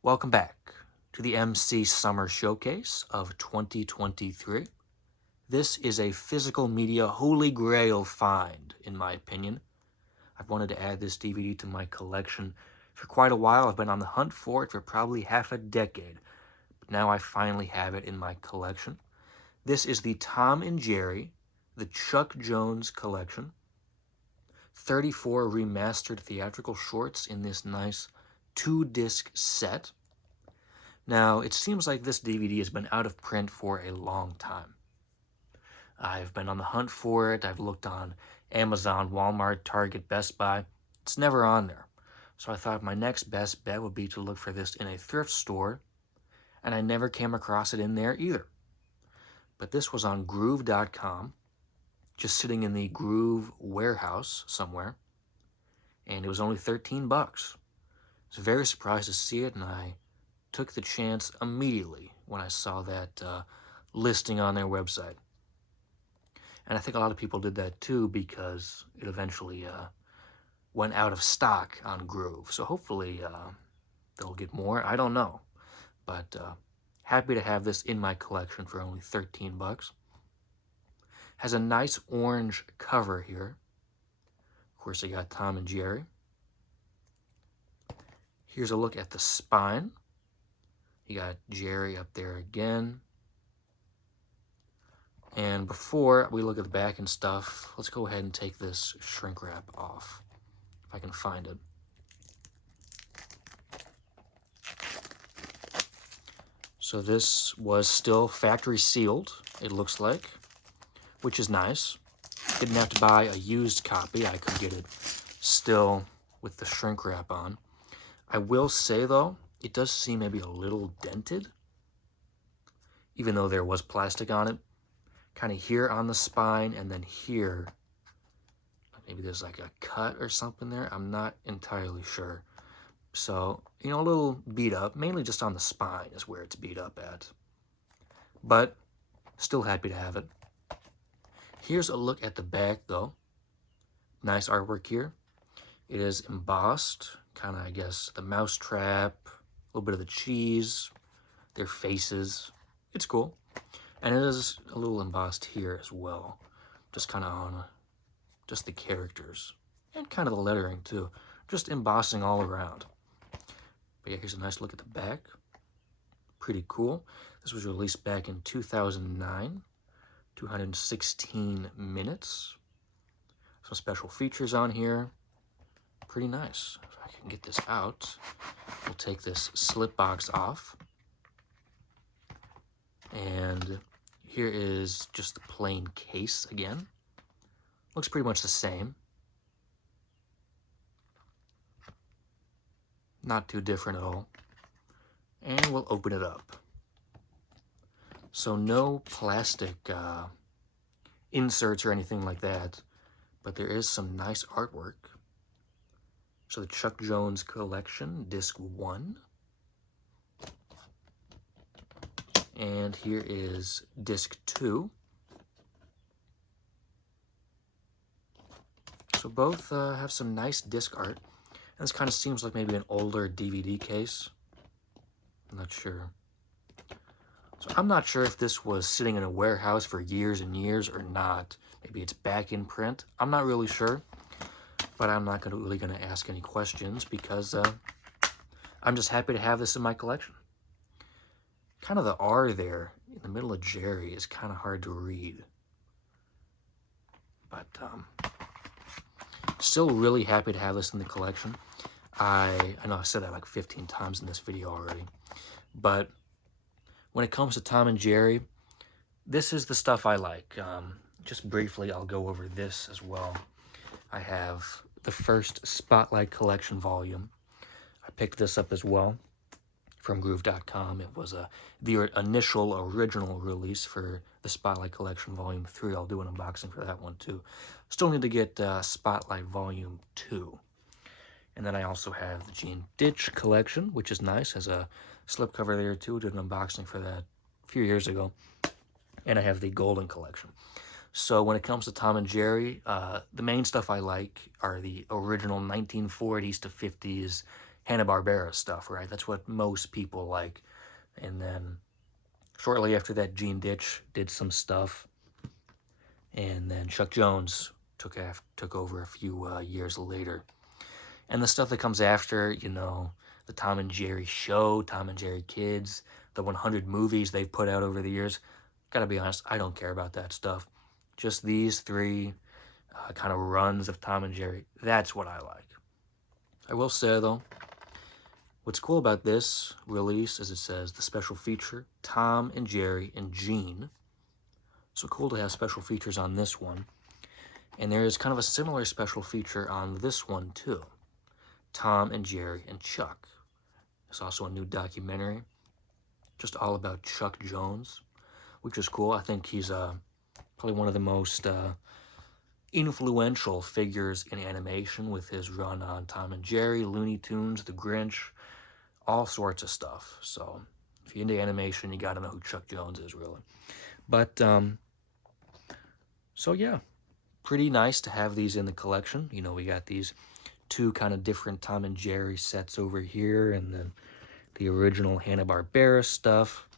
Welcome back to the MC Summer Showcase of 2023. This is a physical media holy grail find, in my opinion. I've wanted to add this DVD to my collection for quite a while. I've been on the hunt for it for probably half a decade, but now I finally have it in my collection. This is the Tom and Jerry, the Chuck Jones collection. 34 remastered theatrical shorts in this nice 2-disc set. Now, it seems like this DVD has been out of print for a long time. I've been on the hunt for it. I've looked on Amazon, Walmart, Target, Best Buy. It's never on there. So I thought my next best bet would be to look for this in a thrift store, and I never came across it in there either. But this was on Groove.com, just sitting in the Groove warehouse somewhere, and it was only 13 bucks. I was very surprised to see it, and I took the chance immediately when I saw that listing on their website. And I think a lot of people did that too because it eventually went out of stock on Groove. So hopefully they'll get more. I don't know. But happy to have this in my collection for only 13 bucks. Has a nice orange cover here. Of course, I got Tom and Jerry. Here's a look at the spine. You got Jerry up there again. And before we look at the back and stuff, let's go ahead and take this shrink wrap off, if I can find it. So this was still factory sealed, it looks like, which is nice. Didn't have to buy a used copy. I could get it still with the shrink wrap on. I will say, though, it does seem maybe a little dented, even though there was plastic on it. Kind of here on the spine, and then here, maybe there's like a cut or something there. I'm not entirely sure. So, you know, a little beat up, mainly just on the spine is where it's beat up at. But still happy to have it. Here's a look at the back, though. Nice artwork here. It is embossed, kind of, I guess, the mousetrap, a little bit of the cheese, their faces. It's cool. And it is a little embossed here as well, just kind of on just the characters and kind of the lettering too, just embossing all around. But yeah, here's a nice look at the back. Pretty cool. This was released back in 2009, 216 minutes. Some special features on here. Pretty nice. If I can get this out, we'll take this slip box off. And here is just the plain case again. Looks pretty much the same. Not too different at all. And we'll open it up. So no plastic inserts or anything like that, but there is some nice artwork. So the Chuck Jones collection, disc 1. And here is disc 2. So both have some nice disc art. And this kind of seems like maybe an older DVD case. I'm not sure. So I'm not sure if this was sitting in a warehouse for years and years or not. Maybe it's back in print. I'm not really sure. But I'm not really going to ask any questions because I'm just happy to have this in my collection. Kind of the R there in the middle of Jerry is kind of hard to read. But still really happy to have this in the collection. I know I said that like 15 times in this video already. But when it comes to Tom and Jerry, this is the stuff I like. Just briefly, I'll go over this as well. I have the first Spotlight Collection volume. I picked this up as well from Groove.com. It was the initial original release for the Spotlight Collection Volume 3. I'll do an unboxing for that one too. Still need to get Spotlight Volume 2. And then I also have the Gene Ditch Collection, which is nice. Has a slipcover there too. Did an unboxing for that a few years ago. And I have the Golden Collection. So when it comes to Tom and Jerry, the main stuff I like are the original 1940s to 50s Hanna-Barbera stuff, right? That's what most people like. And then shortly after that, Gene Ditch did some stuff, and then Chuck Jones took over a few years later. And the stuff that comes after, you know, the Tom and Jerry show, Tom and Jerry Kids, the 100 movies they've put out over the years. Gotta be honest, I don't care about that stuff. Just these three kind of runs of Tom and Jerry, that's what I like. I will say, though, what's cool about this release is it says the special feature, Tom and Jerry and Gene. So cool to have special features on this one. And there is kind of a similar special feature on this one, too. Tom and Jerry and Chuck. There's also a new documentary, just all about Chuck Jones, which is cool. I think he's probably one of the most influential figures in animation with his run on Tom and Jerry, Looney Tunes, The Grinch, all sorts of stuff. So if you're into animation, you got to know who Chuck Jones is, really. But, so yeah, pretty nice to have these in the collection. You know, we got these two kind of different Tom and Jerry sets over here, and then the original Hanna-Barbera stuff.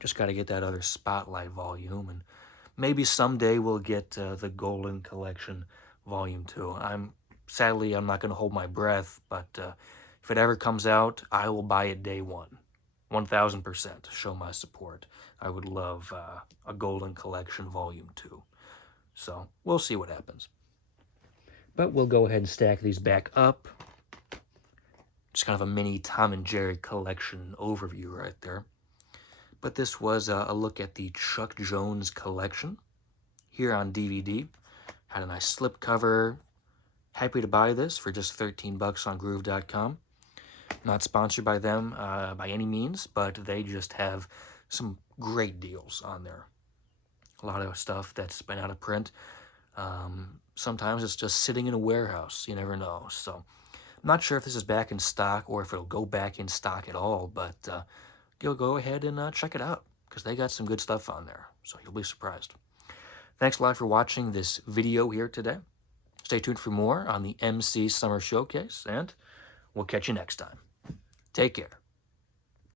Just got to get that other Spotlight volume, and maybe someday we'll get the Golden Collection Volume 2. Sadly, I'm not going to hold my breath, but if it ever comes out, I will buy it day one. 1,000% to show my support. I would love a Golden Collection Volume 2. So, we'll see what happens. But we'll go ahead and stack these back up. Just kind of a mini Tom and Jerry collection overview right there. But this was a look at the Chuck Jones collection here on DVD. Had a nice slipcover. Happy to buy this for just $13 on Groove.com. Not sponsored by them by any means, but they just have some great deals on there. A lot of stuff that's been out of print. Sometimes it's just sitting in a warehouse. You never know. So I'm not sure if this is back in stock or if it'll go back in stock at all, but you'll go ahead and check it out because they got some good stuff on there. So you'll be surprised. Thanks a lot for watching this video here today. Stay tuned for more on the MC Summer Showcase, and we'll catch you next time. Take care.